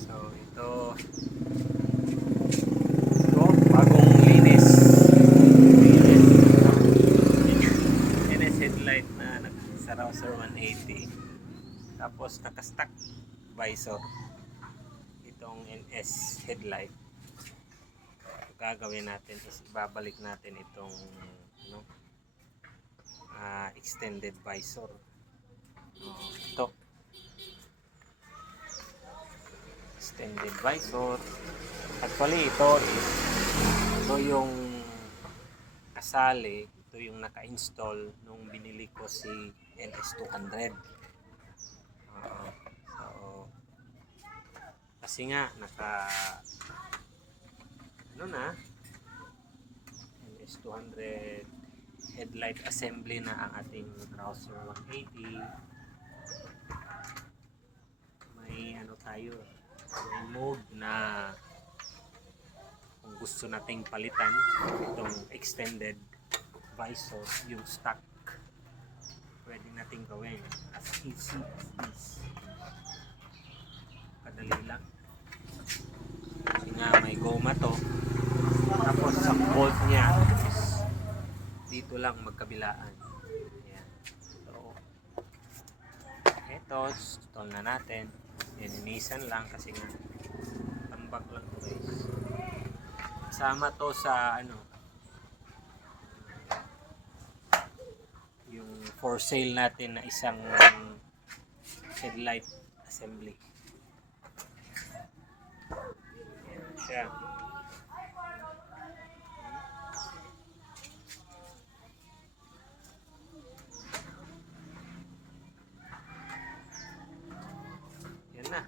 So ito bagong linis NS headlight na sa Rouser 180, tapos nakastack visor itong NS headlight. Gagawin natin is ibabalik natin itong extended visor. Ito extended visor. Actually ito yung kasali, ito yung naka-install nung binili ko si NS200. So kasi nga NS200 headlight assembly na ang ating Rouser 180. May tayo, may mode na kung gusto nating palitan itong extended visor, yung stock, pwede nating gawin as easy as this. Kadali lang kasi nga may goma to, tapos ang bolt niya is dito lang magkabilaan. Ayan. So ito, install na natin. Nilinisan lang kasi nga tambak lang to guys. Kasama to sa yung for sale natin na isang headlight assembly. Ayan siya. Yan na.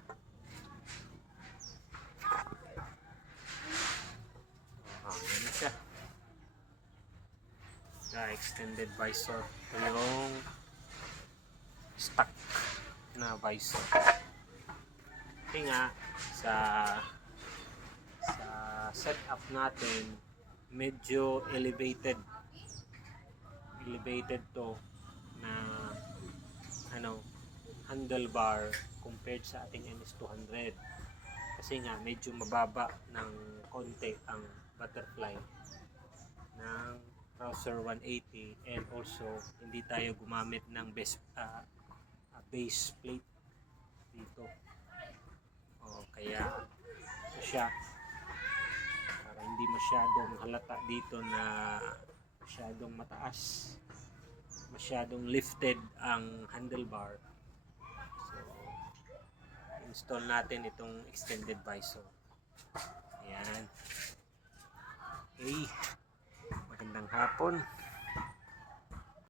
Yan na siya. Extended visor. Ito yung stock na visor. Kasi nga sa setup natin medyo elevated to na handlebar compared sa ating NS200, kasi nga medyo mababa ng konti ang butterfly ng Rouser 180, and also hindi tayo gumamit ng base plate dito. Kaya siya, para hindi masyadong halata dito na masyadong mataas, masyadong lifted ang handlebar. So install natin itong extended visor. Ayan. Okay, magandang hapon.